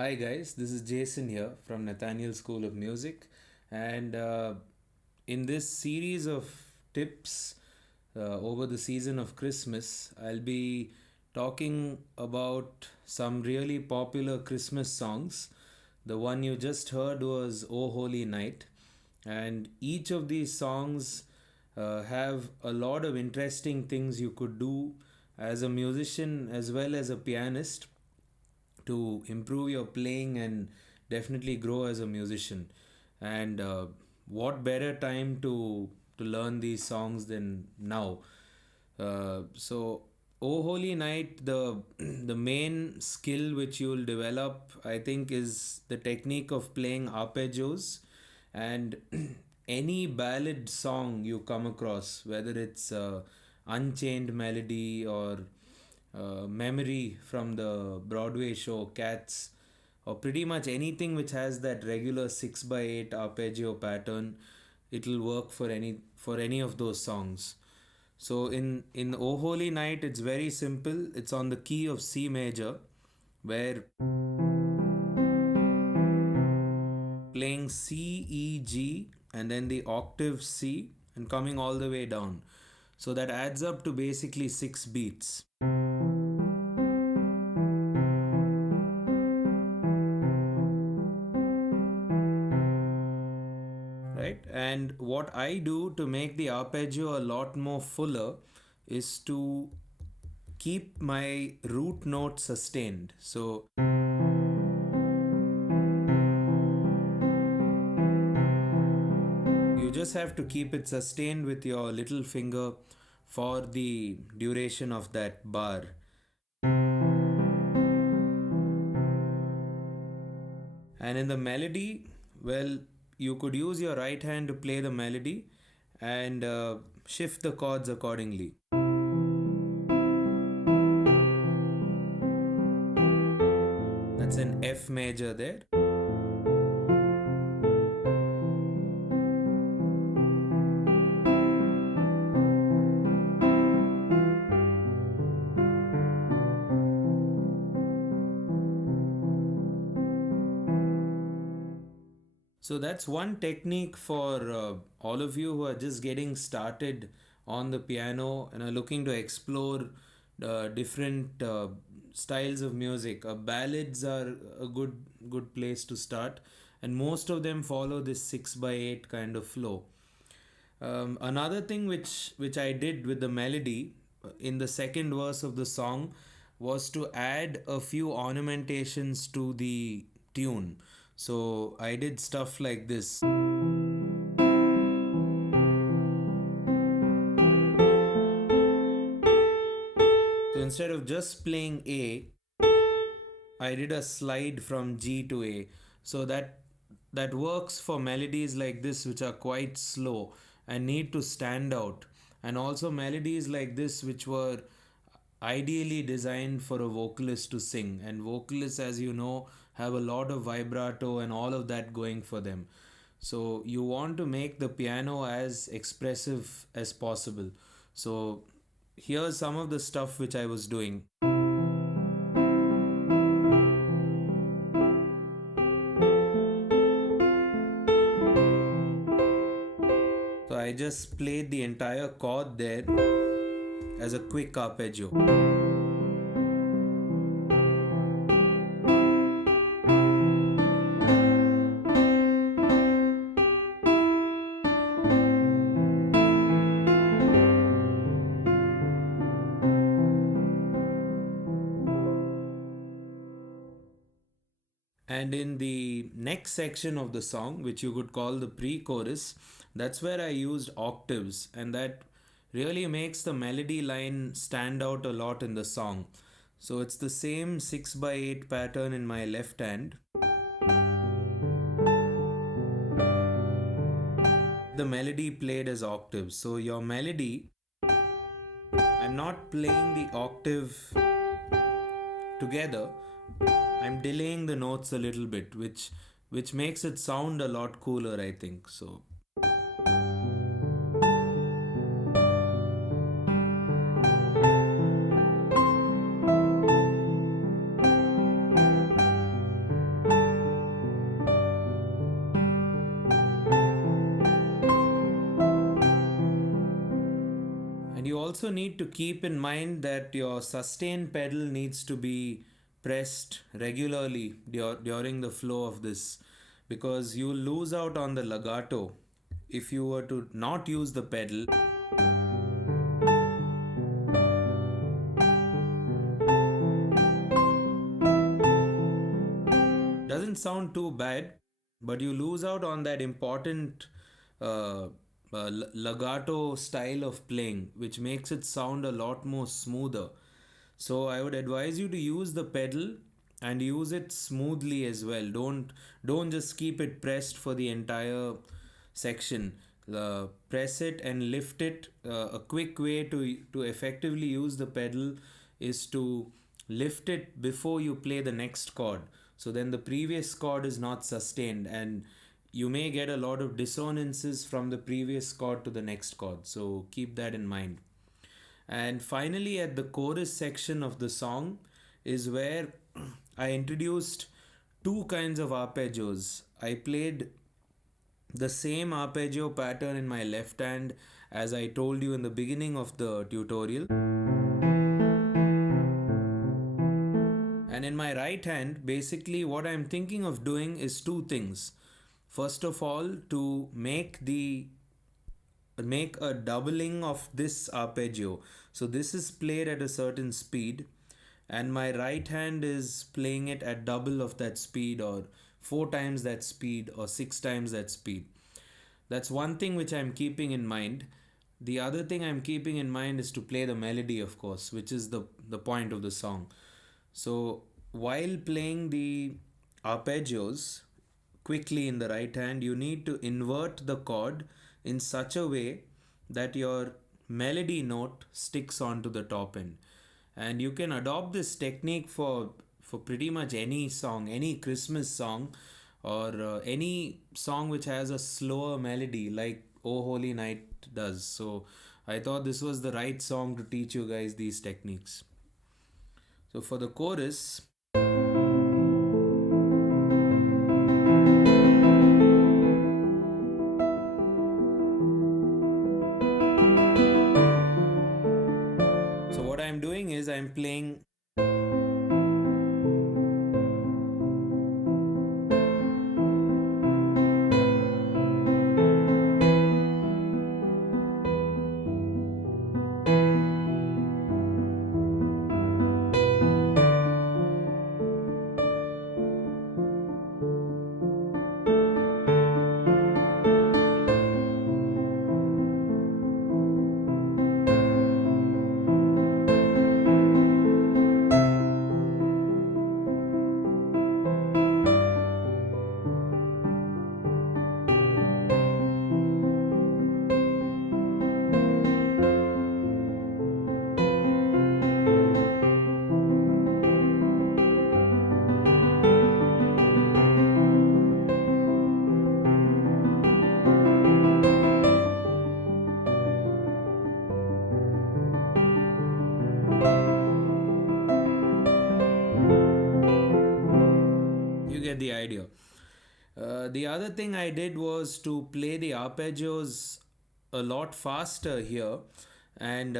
Hi guys, this is Jason here from Nathaniel School of Music, and in this series of tips over the season of Christmas, I'll be talking about some really popular Christmas songs. The one you just heard was "O Holy Night," and each of these songs have a lot of interesting things you could do as a musician as well as a pianist to improve your playing and definitely grow as a musician. And what better time to learn these songs than now? So, "O Holy Night," the the main skill which you will develop, I think, is the technique of playing arpeggios, and any ballad song you come across, whether it's Unchained Melody or Memory from the Broadway show Cats, or pretty much anything which has that regular 6/8 arpeggio pattern, it'll work for any of those songs. So in O Holy Night, it's very simple. It's on the key of C major, where playing C, E, G, and then the octave C, and coming all the way down. So that adds up to basically 6 beats. Right? And what I do to make the arpeggio a lot more fuller is to keep my root note sustained. So you just have to keep it sustained with your little finger for the duration of that bar. And in the melody, well, you could use your right hand to play the melody and shift the chords accordingly. That's an F major there. So that's one technique for all of you who are just getting started on the piano and are looking to explore different styles of music. Ballads are a good place to start, and most of them follow this 6/8 kind of flow. Another thing which I did with the melody in the second verse of the song was to add a few ornamentations to the tune. So I did stuff like this. So instead of just playing A, I did a slide from G to A. So that works for melodies like this which are quite slow and need to stand out, and also melodies like this which were ideally designed for a vocalist to sing, and vocalists, as you know, have a lot of vibrato and all of that going for them. So you want to make the piano as expressive as possible. So here's some of the stuff which I was doing. So I just played the entire chord there as a quick arpeggio. And in the next section of the song, which you could call the pre chorus, that's where I used octaves, and that really makes the melody line stand out a lot in the song. So it's the same 6/8 pattern in my left hand. The melody played as octaves. So your melody, I'm not playing the octave together. I'm delaying the notes a little bit, which makes it sound a lot cooler, I think. So also need to keep in mind that your sustain pedal needs to be pressed regularly during the flow of this, because you lose out on the legato if you were to not use the pedal. Doesn't sound too bad, but you lose out on that important uh, legato style of playing, which makes it sound a lot more smoother. So I would advise you to use the pedal and use it smoothly as well. Don't just keep it pressed for the entire section. Press it and lift it. A quick way to effectively use the pedal is to lift it before you play the next chord. So then the previous chord is not sustained, and you may get a lot of dissonances from the previous chord to the next chord. So keep that in mind. And finally, at the chorus section of the song is where I introduced two kinds of arpeggios. I played the same arpeggio pattern in my left hand as I told you in the beginning of the tutorial. And in my right hand, basically what I'm thinking of doing is two things. First of all, to make a doubling of this arpeggio. So this is played at a certain speed, and my right hand is playing it at double of that speed, or 4 times that speed, or 6 times that speed. That's one thing which I'm keeping in mind. The other thing I'm keeping in mind is to play the melody, of course, which is the point of the song. So while playing the arpeggios quickly in the right hand, you need to invert the chord in such a way that your melody note sticks onto the top end. And you can adopt this technique for pretty much any song, any Christmas song, or any song which has a slower melody like "Oh Holy Night" does. So I thought this was the right song to teach you guys these techniques. So for the chorus, so what I'm doing is I'm playing. You get the idea. The other thing I did was to play the arpeggios a lot faster here, and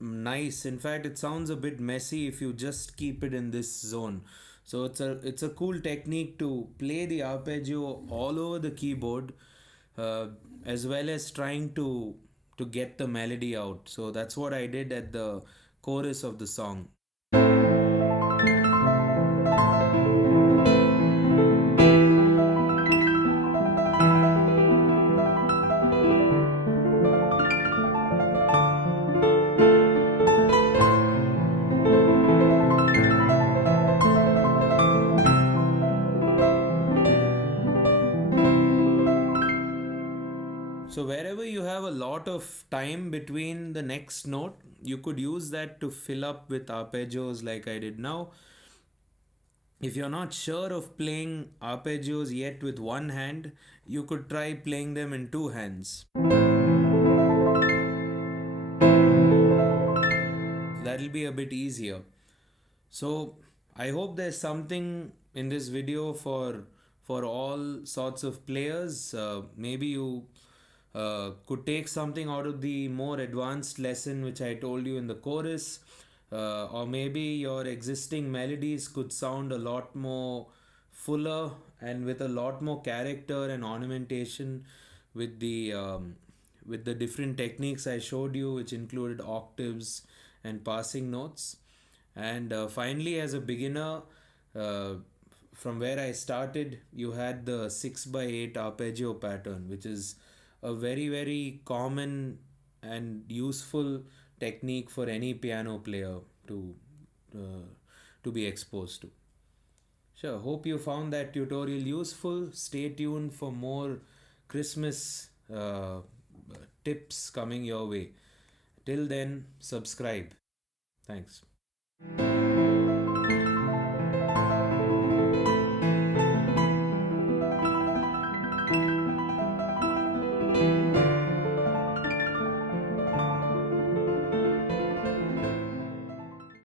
nice. In fact, it sounds a bit messy if you just keep it in this zone. So it's a cool technique to play the arpeggio all over the keyboard, uh, as well as trying to get the melody out. So that's what I did at the chorus of the song. So wherever you have a lot of time between the next note, you could use that to fill up with arpeggios like I did now. If you're not sure of playing arpeggios yet with one hand, you could try playing them in two hands. That'll be a bit easier. So I hope there's something in this video for all sorts of players. Maybe you could take something out of the more advanced lesson which I told you in the chorus, or maybe your existing melodies could sound a lot more fuller and with a lot more character and ornamentation with the different techniques I showed you, which included octaves and passing notes. And finally, as a beginner, uh, from where I started, you had the 6 by 8 arpeggio pattern, which is a very, very common and useful technique for any piano player to uh, to be exposed to. Sure. Hope you found that tutorial useful. Stay tuned for more Christmas tips coming your way. Till then, subscribe. Thanks.